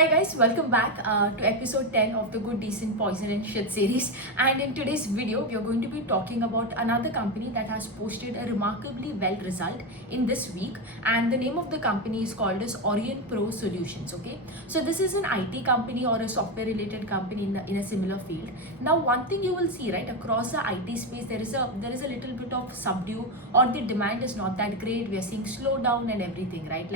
Hi guys, welcome back to episode 10 of the Good Decent Poison and Shit series. And in today's video, we are going to be talking about another company that has posted a remarkably well result in this week. And the name of the company is called as Orient Pro Solutions. Okay, so this is an IT company or a software related company in a similar field. Now, one thing you will see right across the IT space, there is a little bit of subdue, or the demand is not that great. We are seeing slowdown and everything, right?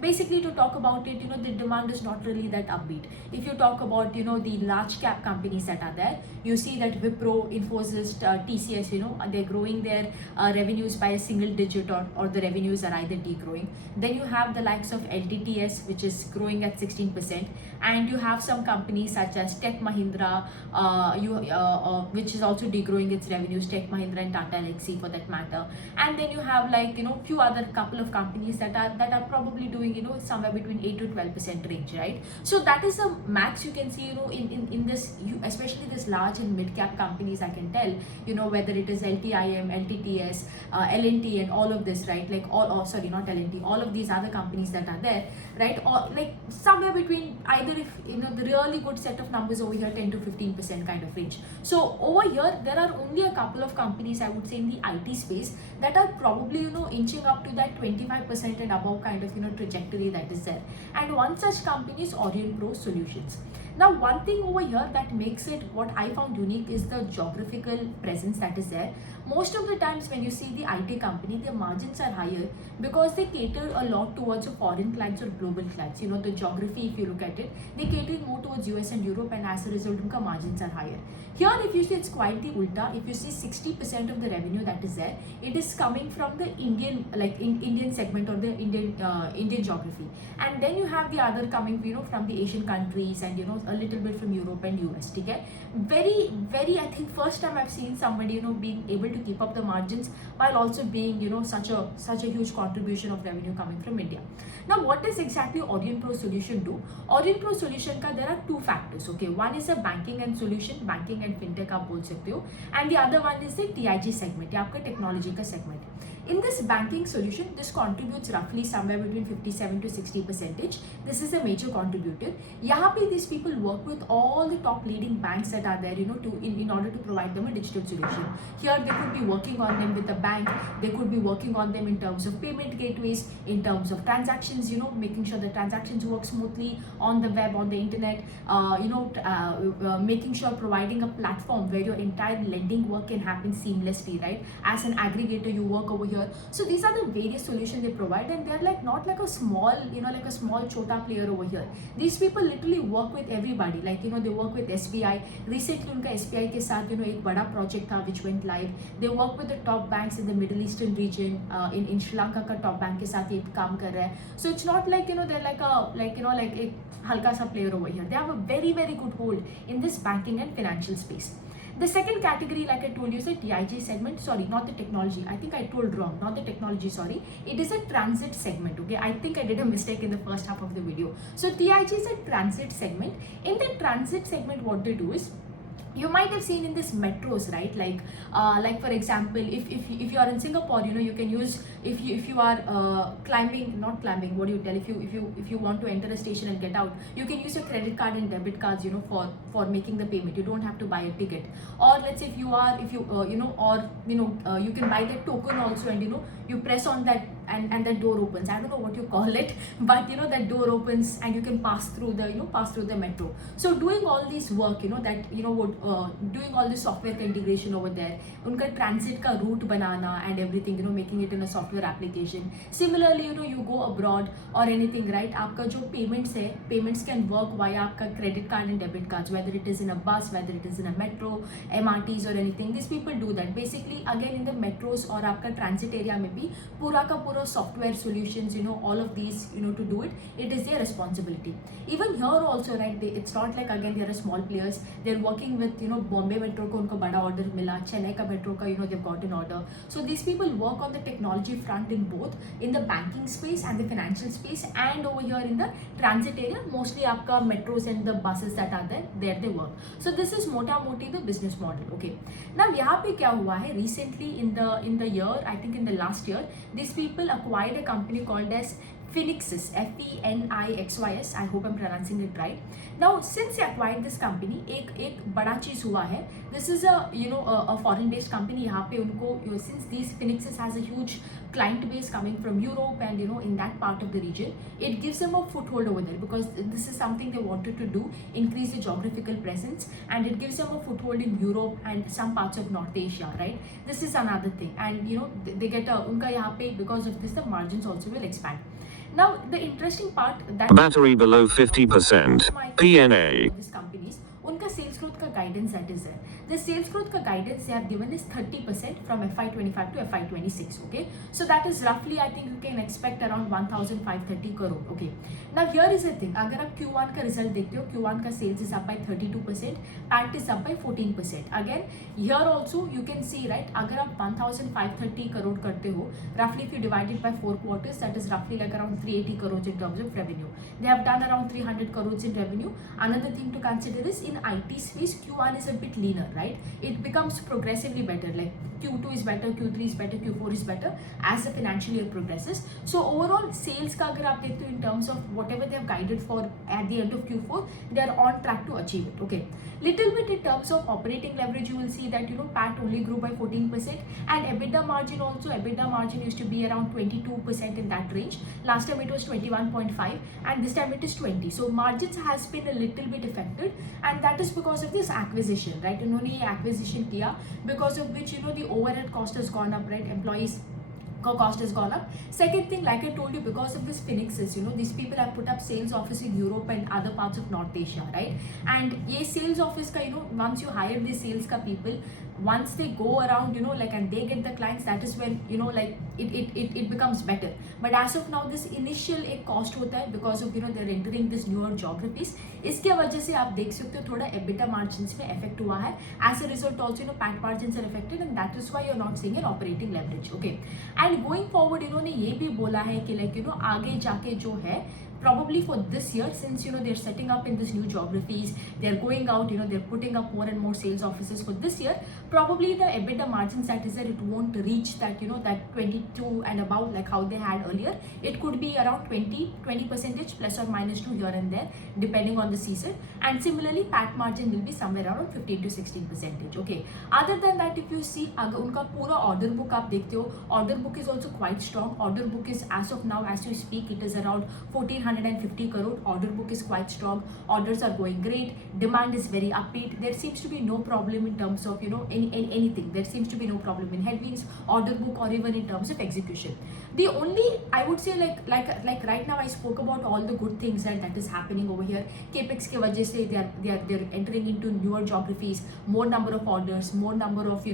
Basically to talk about it, the demand is not really that upbeat. If you talk about the large cap companies that are there, you see that Wipro, Infosys, TCS, they're growing their revenues by a single digit, or the revenues are either degrowing. Then you have the likes of LTTS, which is growing at 16%, and you have some companies such as Tech Mahindra, which is also degrowing its revenues, Tech Mahindra and Tata Elxsi for that matter. And then you have few other couple of companies that are probably doing somewhere between 8 to 12% range, right? So that is the max you can see in this, especially this large and mid cap companies. I can tell whether it is LTIM, LTTS, LNT and all of this, right? Like sorry, not LNT, all of these other companies that are there, right? Or like somewhere between, either if the really good set of numbers over here, 10 to 15% kind of range. So over here there are only a couple of companies, I would say, in the IT space that are probably inching up to that 25% and above kind of trajectory that is there. And one such company is Orient Pro Solutions. Now, one thing over here that makes it, what I found unique, is the geographical presence that is there. Most of the times when you see the IT company, their margins are higher because they cater a lot towards a foreign clients or global clients. The geography, if you look at it, they cater more towards US and Europe, and as a result, their margins are higher. Here, if you see, it's quite the ulta. If you see 60% of the revenue that is there, it is coming from the Indian, Indian segment, or the Indian geography. And then you have the other coming, from the Asian countries, and a little bit from Europe and US. Okay, very, very, I think first time I've seen somebody being able to keep up the margins while also being such a huge contribution of revenue coming from India. Now, what does exactly Orient Pro Solution do? Orient Pro Solution ka, there are two factors. Okay, one is a banking and solution, banking and fintech आप बोल सकते हो, and the other one is the TIG segment, या आपका technology का segment. In this banking solution, this contributes roughly somewhere between 57 to 60%. This is a major contributor. यहाँ पे these people work with all the top leading banks that are there, in order to provide them a digital solution. Here they could be working on them with a bank. They could be working on them in terms of payment gateways, in terms of transactions, making sure the transactions work smoothly on the web, on the internet, making sure providing a platform where your entire lending work can happen seamlessly, right? As an aggregator, you work over here. So these are the various solutions they provide, and they're not like a small, like a small chota player over here. These people literally work with everybody. They work with SBI. Recently, उनका SBI के साथ एक बड़ा project था which went live. They work with the top banks in the Middle Eastern region. In Sri Lanka का top bank के साथ ये काम कर रहा है. So it's not like they're like a हल्का सा player over here. They have a very, very good hold in this banking and financial space. The second category, like I told you, is the TIG segment. Sorry, not the technology. I think I told wrong. Not the technology, sorry. It is a transit segment, okay? I think I did a mistake in the first half of the video. So TIG is a transit segment. In the transit segment, what they do is, you might have seen in this metros, right? Like for example, if you are in Singapore, you can use, if you are not climbing, what do you tell, if you want to enter a station and get out, you can use your credit card and debit cards, for making the payment. You don't have to buy a ticket. Or let's say you can buy the token also, and you press on that, and the door opens. I don't know what you call it, but that door opens and you can pass through the metro. So doing all this work, doing all this software integration over there, unka transit ka route banana and everything, making it in a software application. Similarly, you go abroad or anything, right? Aapka jo payments can work via aapka credit card and debit cards, whether it is in a bus, whether it is in a metro, MRTs or anything. These people do that. Basically, again, in the metros or aapka transit area mein bhi, pura ka pura software solutions, all of these, to do it, it is their responsibility. Even here also, right, it's not like, again, they are small players. They're working with, Bombay Metro ko unko bada order mila, Chennai ka Metro ka, they've got an order. So these people work on the technology front in both, in the banking space and the financial space, and over here in the transit area, mostly aapka metros and the buses that are there they work. So this is mota moti the business model, okay? Now, यहाँ पे क्या हुआ है, recently in the year, I think in the last year, these people acquired a company called as Phoenixys, Fenixys. I hope I'm pronouncing it right. Now, since they acquired this company, एक बड़ा चीज हुआ है. This is a foreign based company. यहाँ पे उनको since these Phoenixys has a huge client base coming from Europe and in that part of the region, it gives them a foothold over there because this is something they wanted to do, increase the geographical presence, and it gives them a foothold in Europe and some parts of North Asia, right? This is another thing, and they get उनका यहाँ पे because of this the margins also will expand. Now the interesting part that battery below 50%, PNA. these companies, उनका sales growth का guidance that is there. The sales growth का guidance they have given is 30% from FY25 to FY26. Okay, so that is roughly I think you can expect around 1,530 crore. Okay, now here is the thing. अगर आप Q1 का result देखते हो, Q1 का sales is up by 32%, PAT is up by 14%. Again, here also you can see right. अगर आप 1,530 crore करते हो, roughly if you divide it by 4 quarters, that is roughly like around 380 crores in terms of revenue. They have done around 300 crores in revenue. Another thing to consider is in IT space, Q1 is a bit leaner, right? It becomes progressively better. Like Q2 is better, Q3 is better, Q4 is better as the financial year progresses. So overall, sales का अगर आप देखते हो in terms of whatever they have guided for at the end of Q4, they are on track to achieve it. Okay, little bit in terms of operating leverage, you will see that PAT only grew by 14% and EBITDA margin also. EBITDA margin used to be around 22% in that range. Last time it was 21.5 and this time it is 20. So margins has been a little bit affected and that is because of this acquisition, right? उन्होंने ये acquisition किया because of which the overhead cost has gone up, right? Employees cost has gone up. Second thing, like I told you, because of this Phoenixys, these people have put up sales office in Europe and other parts of North Asia, right? And ये sales office का once you hire these sales का people, once they go around and they get the clients, that is when it becomes better. But as of now this initial एक cost होता है because of they're entering this newer geographies. इसके वजह से आप देख सकते हो थोड़ा EBITDA margins में effect हुआ है. As a result also PAT margins are affected and that is why you're not seeing an operating leverage. Okay, and going forward इन्होंने ये भी बोला है कि आगे जाके जो है probably for this year, since they're setting up in this new geographies, they're going out, they're putting up more and more sales offices for this year, probably the EBITDA margins that is there, it won't reach that that 22 and above like how they had earlier. It could be around 20% plus or minus 2 here and there depending on the season, and similarly PAT margin will be somewhere around 15 to 16%. Okay, other than that if you see अगर उनका पूरा order book आप देखते हो, order book is also quite strong. Order book is as of now as you speak it is around 1,450 crore. Order book is quite strong. Orders are going great. Demand is very upbeat. There seems to be no problem in terms of anything. There seems to be no problem in headwinds, order book, or even in terms of execution. The only I would say like right now I spoke about all the good things that is happening over here. Capex के वजह से they're entering into newer geographies, more number of orders, more number of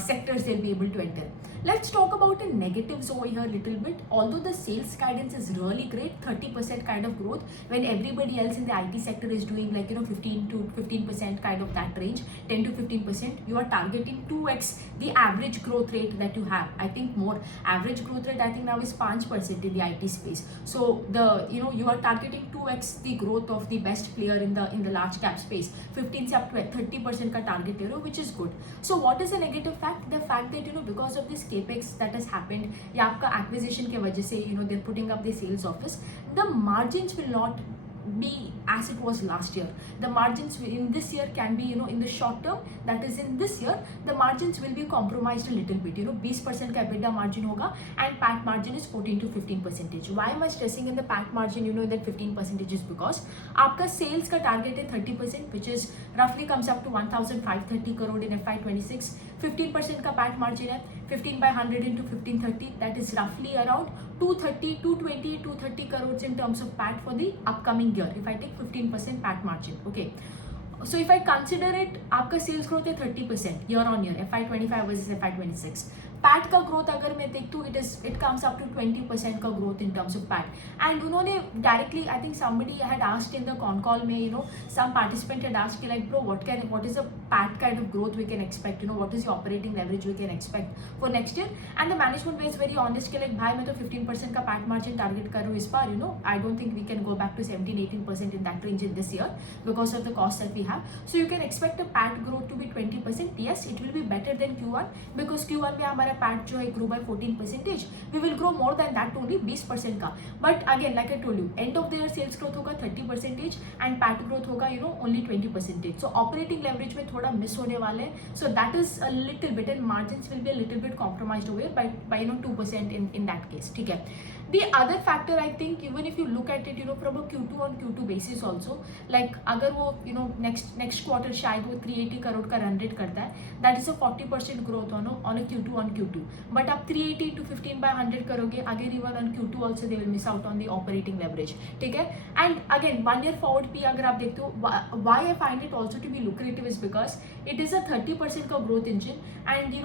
sectors they'll be able to enter. Let's talk about the negatives over here a little bit. Although the sales guidance is really great, 30% kind of growth, when everybody else in the IT sector is doing 15 to 15% kind of that range, 10 to 15%, you are targeting 2x the average growth rate that you have. I think more average growth rate I think now is 5% in the IT space. So the you are targeting 2x the growth of the best player in the large cap space. 15 से up to 30% का target which is good. So what is the negative fact? The fact that because of this capex that has happened या आपका acquisition के वजह से they're putting up the sales office, the margins will not be as it was last year. The margins in this year can be in the short term, that is in this year the margins will be compromised a little bit. 20% का EBITDA margin होगा and PAT margin is 14 to 15%. Why am I stressing in the PAT margin that 15% is because आपका sales का target है 30%, which is roughly comes up to 1,530 crore in FY26. 15% का PAT margin है, 15 by 100 into 1530, that is roughly around 230 crores in terms of PAT for the upcoming year if I take 15% PAT margin. Okay, so if I consider it, आपका sales growth है 30% year on year, FY25 versus FY26. PAT का growth अगर मैं देखती हूँ it comes up to 20% का growth in terms of PAT. And उन्होंने directly I think somebody had asked in the con call में some participant had asked like bro what is a PAT kind of growth we can expect, what is the operating leverage we can expect for next year. And the management is very honest कि like भाई मैं तो 15% का PAT margin target कर रहा हूँ इस बार. I don't think we can go back to 17-18% in that range in this year because of the cost that we have. So you can expect a PAT growth to be 20%. Yes, it will be better than Q1 because Q1 में हमारा हमारा PAT जो है grow by 14%, we will grow more than that only 20% का. But again like I told you, and of the year sales growth होगा 30% and PAT growth होगा only 20%. So operating leverage में थोड़ा मिस होने वाले हैं. So that is a little bit and margins will be a little bit compromised over by 2% in that case. ठीक है. The other factor, I think, even if you look at it, from a Q2 on Q2 basis also, like अगर वो next quarter शायद वो 380 करोड़ का run rate करता है, that is a 40% growth on a Q2 on Q2. But आप 380 to 15 by 100 करोगे, again even on Q2 also they will miss out on the operating leverage. ठीक है. And again 1 year forward भी अगर आप देखते हो, why I find it also to be lucrative is because it is a 30% का growth engine, and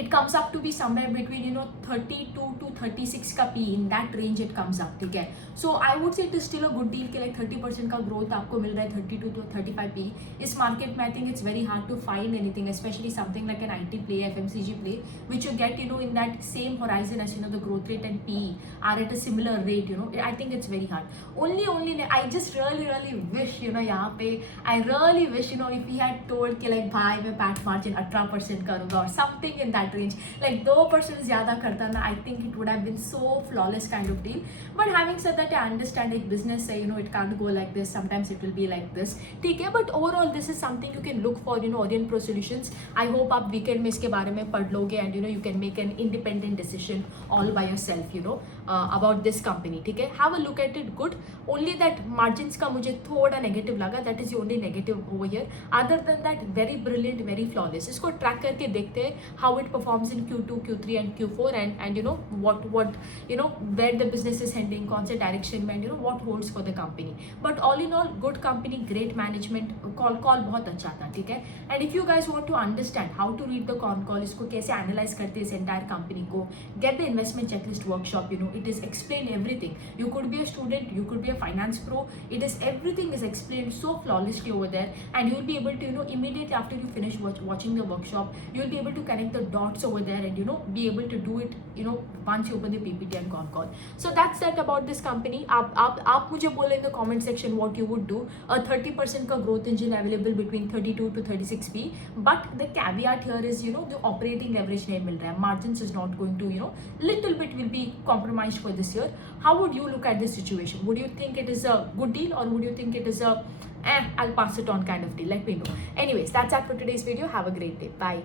it comes up to be somewhere between 32 to 36 का P, in that range it comes up. ठीक है. So I would say it is still a good deal कि like 30% का growth आपको मिल रहा है 32 to 35 P. इस market में I think it's very hard to find anything, especially something like an IT play, FMCG play, which you get in that same horizon as the growth rate and PE are at a similar rate. I think it's very hard. Only I just really wish यहाँ पे I really wish if he had told कि like भाई मैं PAT margin 18% करूँगा or something in that range, like 2% ज़्यादा करता ना, I think it would have been so flawless kind of deal. But having said that, I understand एक business है, it can't go like this, sometimes it will be like this. ठीक है. But overall this is something you can look for Orient Pro Solutions. I hope आप weekend में इसके बारे में पढ़ लोगे and you can make an independent decision all by yourself about this company. ठीक है. Have a look at it. Good. Only that margins का मुझे थोड़ा negative लगा, that is the only negative over here. Other than that, very brilliant, very flawless. इसको track करके देखते हैं how it performs in Q2, Q3 and Q4, and what where the business is heading, कौन से direction में, what holds for the company. But all in all, good company, great management. Call बहुत अच्छा था. ठीक है. And if you guys want to understand how to read the call, इसको कैसे analyze करते हैं इस entire company को, get the investment checklist workshop. It is explained everything. You could be a student, you could be a finance pro. Everything is explained so flawlessly over there, and you will be able to immediately after you finish watching the workshop, you will be able to connect the dots over there and be able to do it once you open the PPT and call. So that's that about this company. आप मुझे बोले in the comment section what you would do. A 30% का growth engine available between 32 to 36 P, but the caveat here is the operating leverage नहीं मिल रहा है, margins is not going to little bit will be compromised for this year. How would you look at this situation? Would you think it is a good deal, or would you think it is a I'll pass it on kind of deal? Let me know. Anyways, that's that for today's video. Have a great day. Bye.